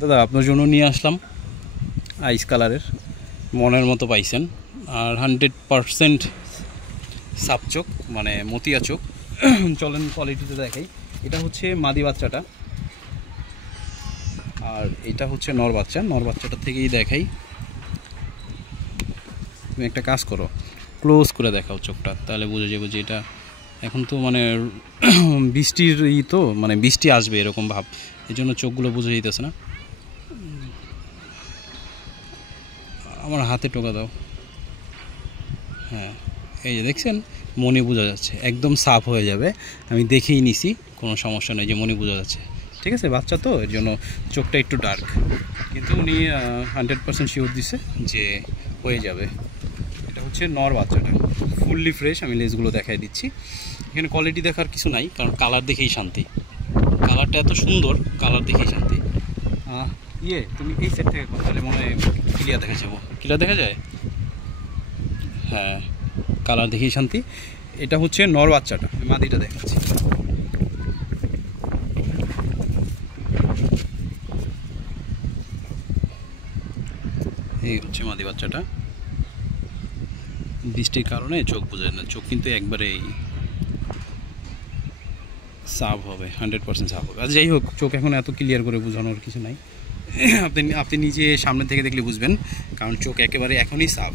দাদা আপনার জন্য নিয়ে আসলাম আইস কালারের, মনের মতো পাইছেন। আর 100% সাপ চোখ, মানে মতিয়া চোখ। চলেন কোয়ালিটিতে দেখাই। এটা হচ্ছে মাদি বাচ্চাটা, আর এটা হচ্ছে নর বাচ্চা। নর বাচ্চাটা থেকেই দেখাই। তুমি একটা কাজ করো, ক্লোজ করে দেখাও চোখটা, তাহলে বুঝে যাবো যে এটা এখন তো মানে বৃষ্টির তো মানে বৃষ্টি আসবে এরকম ভাব, এই জন্য চোখগুলো বুঝে যেতেছে না। আমার হাতে টোকা দাও। হ্যাঁ, এই যে দেখছেন মনে বোঝা যাচ্ছে, একদম সাফ হয়ে যাবে। আমি দেখেই নিছি, কোনো সমস্যা নেই, যে মনে বোঝা যাচ্ছে। ঠিক আছে, বাচ্চা তো এর জন্য চোখটা একটু ডার্ক, কিন্তু উনি 100% শিওর দিছে যে হয়ে যাবে। এটা হচ্ছে নর বাচ্চাটা, ফুললি ফ্রেশ। আমি লেজগুলো দেখাই দিচ্ছি। এখানে কোয়ালিটি দেখার কিছু নাই, কারণ কালার দেখেই শান্তি। কালারটা এত সুন্দর, কালার দেখেই শান্তি। তুমি এই সেট থেকে তাহলে মনে হয় ক্লিয়ার দেখা যাবো। ক্লিয়ার দেখা যায়? হ্যাঁ, কালার দেখেই শান্তি। এটা হচ্ছে নর বাচ্চাটা, মাদিটা দেখাচ্ছি। এই হচ্ছে মাদি বাচ্চাটা। বৃষ্টির কারণে চোখ বোঝা না, চোখ কিন্তু একবারে সাফ হবে, 100% সাফ হবে। আর যাই হোক, চোখ এখন এত ক্লিয়ার করে বোঝানোর কিছু নাই। আপনি নিজে সামনে থেকে দেখলে বুঝবেন, কারণ চোখ একেবারে এখনই সাফ,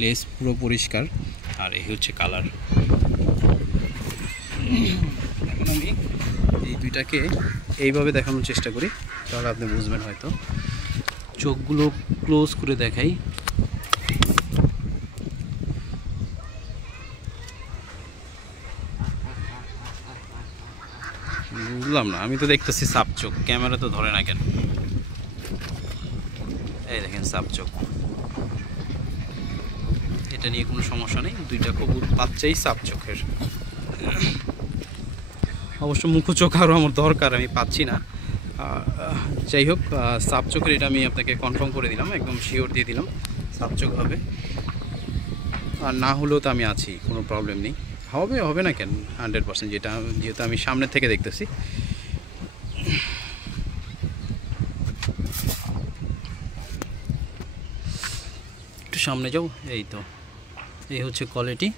লেজ পুরো পরিষ্কার। আর এই হচ্ছে কালার। এখন আমি এই দুইটাকে এইভাবে দেখানোর চেষ্টা করি, তাহলে আপনি বুঝবেন হয়তো। চোখগুলো ক্লোজ করে দেখাই। বুঝলাম না, আমি তো দেখতেছি সাপ চোখ, ক্যামেরা তো ধরে না কেন? এই দেখেন সাপ চোখ, এটা নিয়ে কোনো সমস্যা নেই। দুইটা কবুতর বাচ্চাই সাপ চোখের। অবশ্য মুখো চোখ আরও আমার দরকার, আমি পাচ্ছি না। যাই হোক, সাপ চোখের এটা আমি আপনাকে কনফার্ম করে দিলাম, একদম শিওর দিয়ে দিলাম সাপ চোখ হবে। আর না হলেও তো আমি আছি, কোনো প্রবলেম নেই। হবে না কেন? 100%, যেহেতু আমি সামনে থেকে দেখতেছি। একটু সামনে যাও। এই তো, এই হচ্ছে কোয়ালিটি।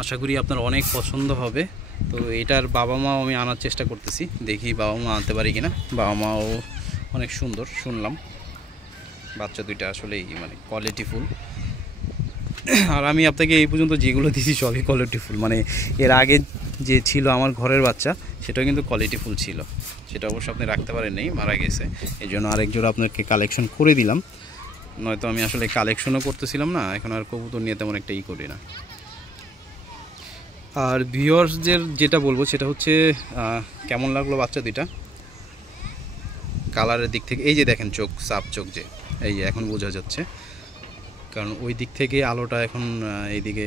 আশা করি আপনার অনেক পছন্দ হবে। তো এটার বাবা মাও আমি আনার চেষ্টা করতেছি, দেখি বাবা মা আনতে পারি কিনা। বাবা মাও অনেক সুন্দর শুনলাম, বাচ্চা দুইটা আসলেই মানে কোয়ালিটিফুল। আর আমি আপনাকে এই পর্যন্ত যেগুলো দিয়েছি সবই কোয়ালিটিফুল। মানে এর আগে যে ছিল আমার ঘরের বাচ্চা, সেটাও কিন্তু কোয়ালিটিফুল ছিল। সেটা অবশ্য আপনি রাখতে পারেন নাই, মারা গেছে। এই জন্য আরেক জোড়া আপনাকে কালেকশন করে দিলাম। নয়তো আমি আসলে কালেকশনও করতেছিলাম না, এখন আর কবুতর নিয়ে তেমন একটা করি না। আর ভিউয়ার্সদের যেটা বলবো সেটা হচ্ছে, কেমন লাগলো বাচ্চা দুইটা কালারের দিক থেকে। এই যে দেখেন চোখ, সাপ চোখ, যে এই যে এখন বোঝা যাচ্ছে, কারণ ওই দিক থেকে আলোটা এখন এইদিকে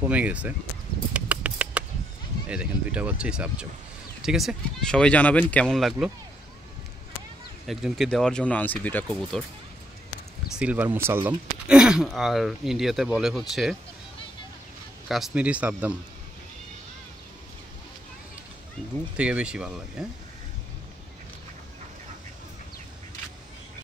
কমে গেছে। এই দেখেন দুইটা বাচ্চাই সাপ চোখ। ঠিক আছে, সবাই জানাবেন কেমন লাগলো। একজনকে দেওয়ার জন্য আনছি দুইটা কবুতর, সিলভার মুসাল্লাম। আর ইন্ডিয়াতে বলে হচ্ছে কাশ্মীরি সাবদাম। দূর থেকে বেশি ভালো লাগে। হ্যাঁ।